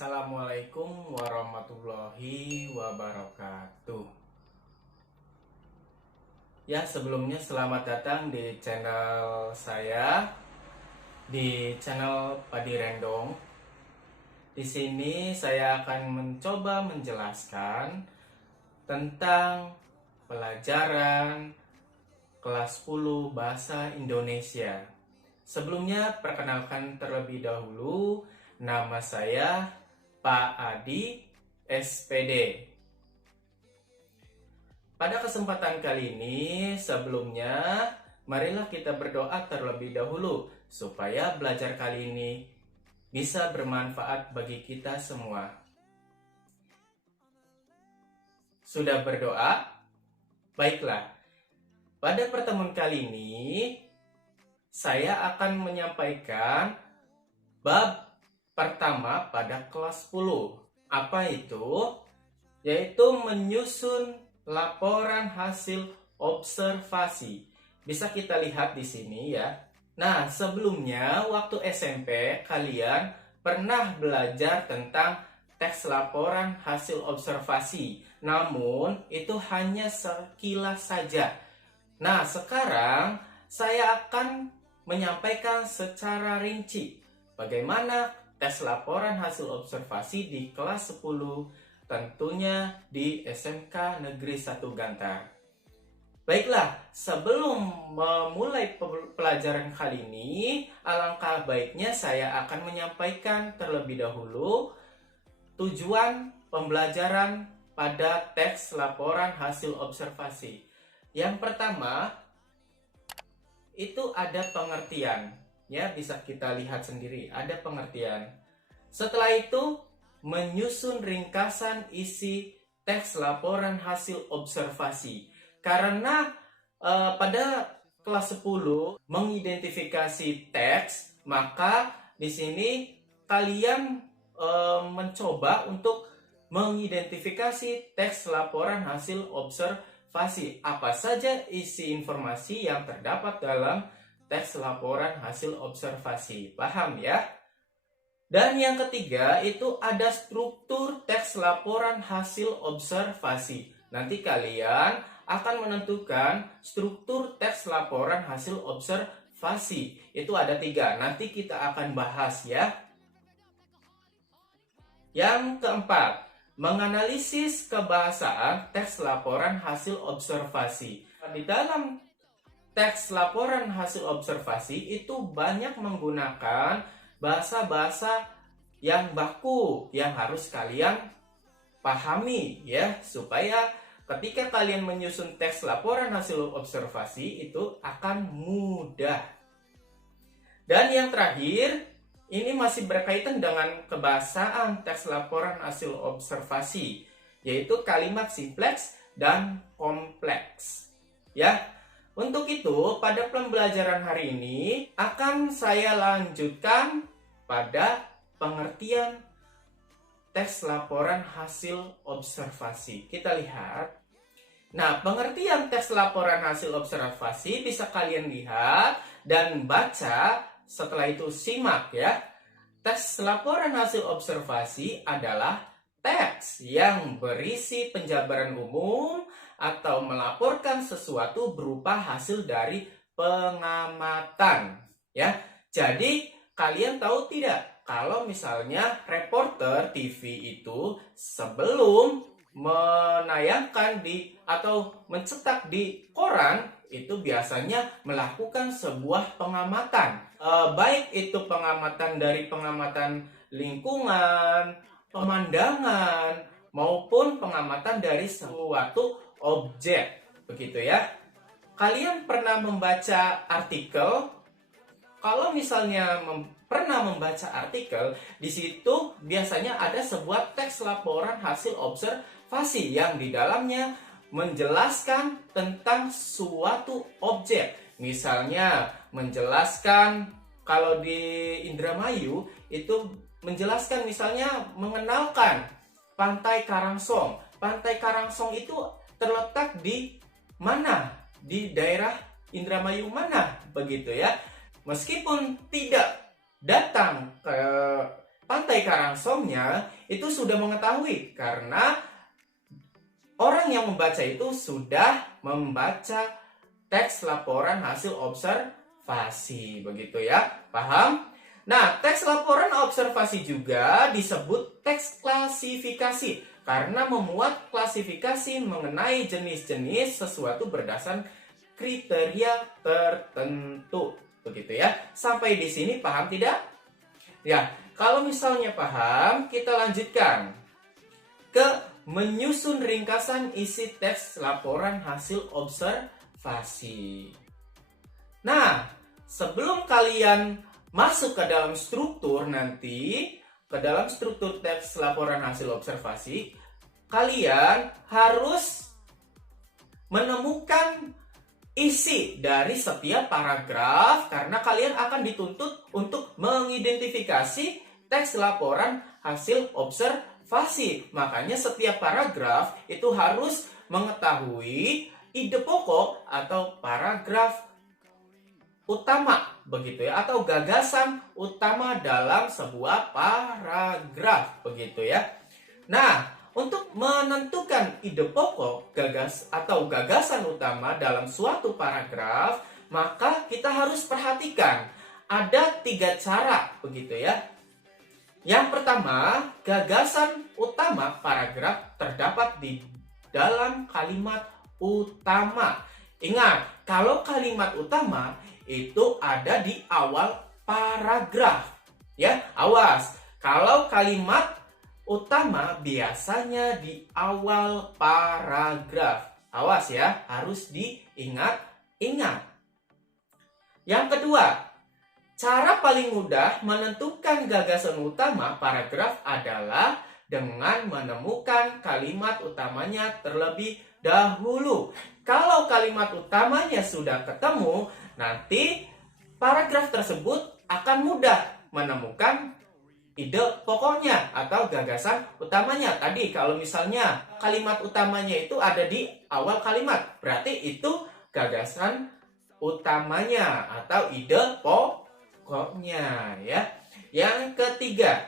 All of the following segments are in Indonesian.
Assalamualaikum warahmatullahi wabarakatuh. Ya, sebelumnya selamat datang di channel saya, di channel Padi Rendong. Di sini saya akan mencoba menjelaskan tentang pelajaran kelas 10 Bahasa Indonesia. Sebelumnya, perkenalkan terlebih dahulu, nama saya Pak Adi, SPD. Pada kesempatan kali ini, sebelumnya, marilah kita berdoa terlebih dahulu supaya belajar kali ini bisa bermanfaat bagi kita semua. Sudah berdoa? Baiklah. Pada pertemuan kali ini, saya akan menyampaikan bab pertama pada kelas 10. Apa itu? Yaitu menyusun laporan hasil observasi. Bisa kita lihat di sini ya. Nah, sebelumnya waktu SMP kalian pernah belajar tentang teks laporan hasil observasi. Namun, itu hanya sekilas saja. Nah, sekarang saya akan menyampaikan secara rinci bagaimana tes laporan hasil observasi di kelas 10, tentunya di SMK Negeri 1 Gantar. Baiklah, sebelum memulai pelajaran kali ini, alangkah baiknya saya akan menyampaikan terlebih dahulu tujuan pembelajaran pada teks laporan hasil observasi. Yang pertama, itu ada pengertian. Ya, bisa kita lihat sendiri, ada pengertian. Setelah itu, menyusun ringkasan isi teks laporan hasil observasi. Karena pada kelas 10 mengidentifikasi teks, maka di sini kalian mencoba untuk mengidentifikasi teks laporan hasil observasi. Apa saja isi informasi yang terdapat dalam teks laporan hasil observasi. Paham ya? Dan yang ketiga itu ada struktur teks laporan hasil observasi. Nanti kalian akan menentukan struktur teks laporan hasil observasi. Itu ada 3. Nanti kita akan bahas ya. Yang keempat, menganalisis kebahasaan teks laporan hasil observasi. Di dalam teks laporan hasil observasi itu banyak menggunakan bahasa-bahasa yang baku yang harus kalian pahami ya, supaya ketika kalian menyusun teks laporan hasil observasi itu akan mudah. Dan yang terakhir, ini masih berkaitan dengan kebahasaan teks laporan hasil observasi, yaitu kalimat simpleks dan kompleks ya. Untuk itu, pada pembelajaran hari ini akan saya lanjutkan pada pengertian teks laporan hasil observasi. Kita lihat. Nah, pengertian teks laporan hasil observasi bisa kalian lihat dan baca, setelah itu simak ya. Teks laporan hasil observasi adalah teks yang berisi penjabaran umum atau melaporkan sesuatu berupa hasil dari pengamatan ya. Jadi kalian tahu tidak kalau misalnya reporter TV itu sebelum menayangkan atau mencetak di koran itu biasanya melakukan sebuah pengamatan, baik itu pengamatan dari pengamatan lingkungan, pemandangan, maupun pengamatan dari suatu objek, begitu ya. Kalian pernah membaca artikel? Kalau misalnya pernah membaca artikel, di situ biasanya ada sebuah teks laporan hasil observasi yang di dalamnya menjelaskan tentang suatu objek. Misalnya menjelaskan, kalau di Indramayu itu menjelaskan misalnya mengenalkan Pantai Karangsong. Pantai Karangsong itu terletak di mana? Di daerah Indramayu mana? Begitu ya. Meskipun tidak datang ke Pantai Karangsongnya itu sudah mengetahui karena orang yang membaca itu sudah membaca teks laporan hasil observasi, begitu ya. Paham? Nah, teks laporan observasi juga disebut teks klasifikasi karena memuat klasifikasi mengenai jenis-jenis sesuatu berdasarkan kriteria tertentu, begitu ya. Sampai di sini paham tidak? Ya, kalau misalnya paham, kita lanjutkan ke menyusun ringkasan isi teks laporan hasil observasi. Nah, sebelum kalian masuk ke dalam struktur nanti, ke dalam struktur teks laporan hasil observasi, kalian harus menemukan isi dari setiap paragraf karena kalian akan dituntut untuk mengidentifikasi teks laporan hasil observasi. Makanya setiap paragraf itu harus mengetahui ide pokok atau paragraf utama, begitu ya, atau gagasan utama dalam sebuah paragraf, begitu ya. Nah, untuk menentukan ide pokok gagasan utama dalam suatu paragraf, maka kita harus perhatikan ada 3 cara, begitu ya. Yang pertama, gagasan utama paragraf terdapat di dalam kalimat utama. Ingat, kalau kalimat utama itu ada di awal paragraf. Ya, awas. Kalau kalimat utama biasanya di awal paragraf. Awas ya, harus diingat-ingat. Yang kedua, cara paling mudah menentukan gagasan utama paragraf adalah dengan menemukan kalimat utamanya terlebih dahulu. Kalau kalimat utamanya sudah ketemu, nanti paragraf tersebut akan mudah menemukan ide pokoknya atau gagasan utamanya. Tadi kalau misalnya kalimat utamanya itu ada di awal kalimat, berarti itu gagasan utamanya atau ide pokoknya ya. Yang ketiga,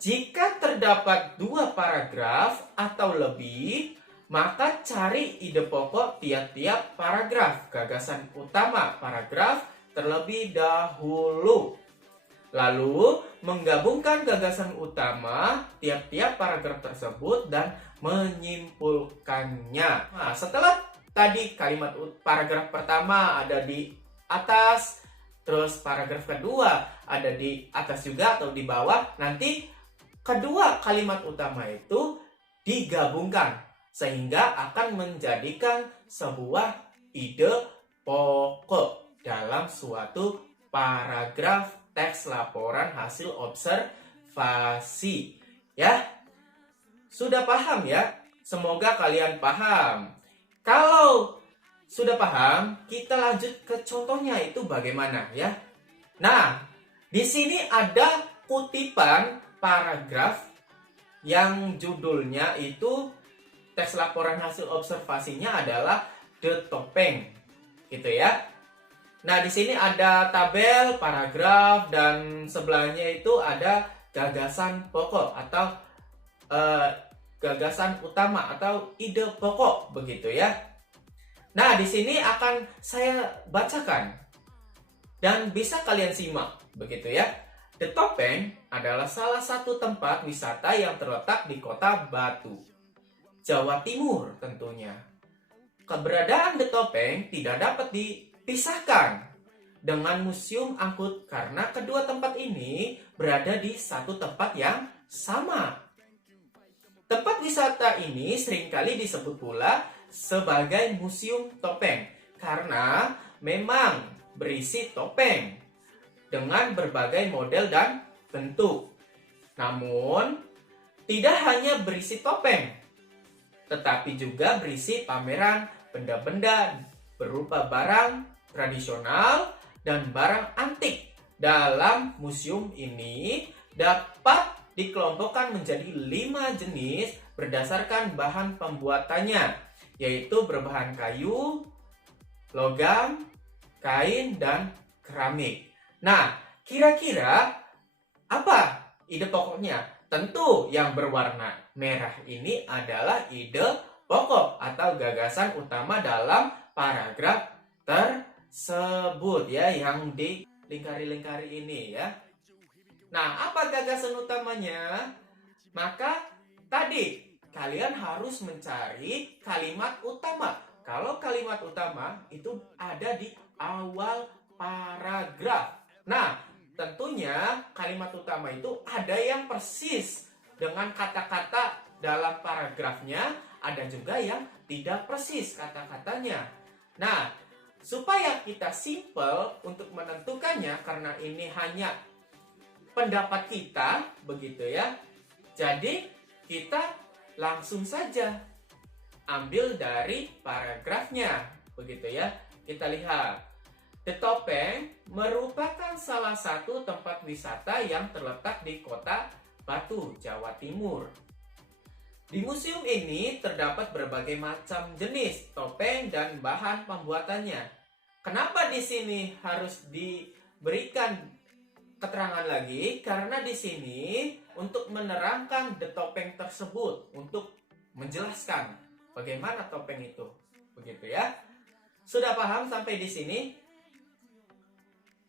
jika terdapat 2 paragraf atau lebih, maka cari ide pokok tiap-tiap paragraf, gagasan utama paragraf terlebih dahulu. Lalu menggabungkan gagasan utama tiap-tiap paragraf tersebut dan menyimpulkannya. Nah, setelah tadi kalimat paragraf pertama ada di atas, terus paragraf kedua ada di atas juga atau di bawah, nanti kedua kalimat utama itu digabungkan sehingga akan menjadikan sebuah ide pokok dalam suatu paragraf teks laporan hasil observasi. Ya, sudah paham ya? Semoga kalian paham. Kalau sudah paham, kita lanjut ke contohnya itu bagaimana ya. Nah, di sini ada kutipan paragraf yang judulnya itu teks laporan hasil observasinya adalah The Topeng, gitu ya. Nah, di sini ada tabel, paragraf, dan sebelahnya itu ada gagasan pokok atau gagasan utama atau ide pokok, begitu ya. Nah, di sini akan saya bacakan dan bisa kalian simak, begitu ya. The Topeng adalah salah satu tempat wisata yang terletak di Kota Batu, Jawa Timur tentunya. Keberadaan The Topeng tidak dapat dipisahkan dengan Museum Angkut karena kedua tempat ini berada di satu tempat yang sama. Tempat wisata ini seringkali disebut pula sebagai Museum Topeng karena memang berisi topeng dengan berbagai model dan bentuk. Namun, tidak hanya berisi topeng, tetapi juga berisi pameran benda-benda berupa barang tradisional dan barang antik. Dalam museum ini dapat dikelompokkan menjadi 5 jenis berdasarkan bahan pembuatannya, yaitu berbahan kayu, logam, kain, dan keramik. Nah, kira-kira apa ide pokoknya. Tentu yang berwarna merah ini adalah ide pokok atau gagasan utama dalam paragraf tersebut ya, yang di lingkari-lingkari ini ya. Nah, apa gagasan utamanya? Maka tadi kalian harus mencari kalimat utama. Kalau kalimat utama itu ada di awal paragraf. Nah, tentunya kalimat utama itu ada yang persis dengan kata-kata dalam paragrafnya, ada juga yang tidak persis kata-katanya. Nah, supaya kita simple untuk menentukannya, karena ini hanya pendapat kita, begitu ya. Jadi, kita langsung saja ambil dari paragrafnya, begitu ya. Kita lihat. The Topeng merupakan salah satu tempat wisata yang terletak di kota Batu, Jawa Timur. Di museum ini terdapat berbagai macam jenis topeng dan bahan pembuatannya. Kenapa di sini harus diberikan keterangan lagi? Karena di sini untuk menerangkan the topeng tersebut, untuk menjelaskan bagaimana topeng itu. Begitu ya. Sudah paham sampai di sini?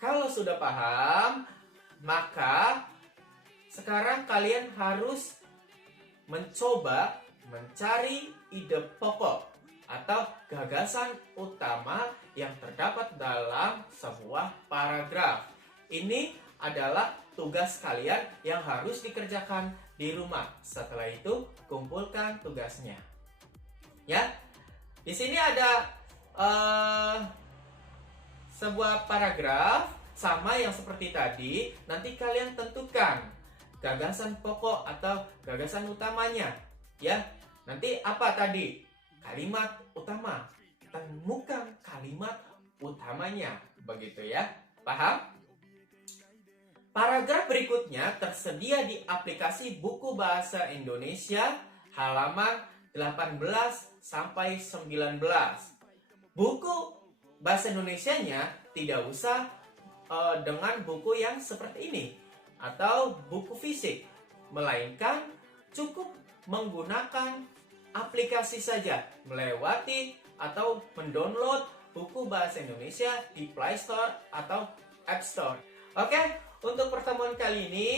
Kalau sudah paham, maka sekarang kalian harus mencoba mencari ide pokok atau gagasan utama yang terdapat dalam sebuah paragraf. Ini adalah tugas kalian yang harus dikerjakan di rumah. Setelah itu, kumpulkan tugasnya. Ya, di sini ada sebuah paragraf sama yang seperti tadi. Nanti kalian tentukan gagasan pokok atau gagasan utamanya ya. Nanti apa tadi? Kalimat utama. Temukan kalimat utamanya, begitu ya. Paham? Paragraf berikutnya tersedia di aplikasi Buku Bahasa Indonesia halaman 18 sampai 19. Buku Bahasa Indonesianya tidak usah dengan buku yang seperti ini atau buku fisik, melainkan cukup menggunakan aplikasi saja, melewati atau mendownload Buku Bahasa Indonesia di Play Store atau App Store. Oke, untuk pertemuan kali ini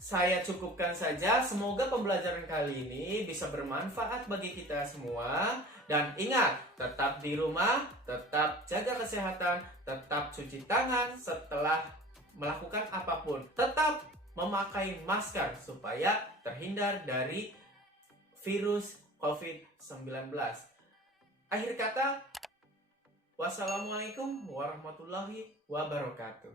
saya cukupkan saja. Semoga pembelajaran kali ini bisa bermanfaat bagi kita semua. Dan ingat, tetap di rumah, tetap jaga kesehatan, tetap cuci tangan setelah melakukan apapun. Tetap memakai masker supaya terhindar dari virus COVID-19. Akhir kata, wassalamualaikum warahmatullahi wabarakatuh.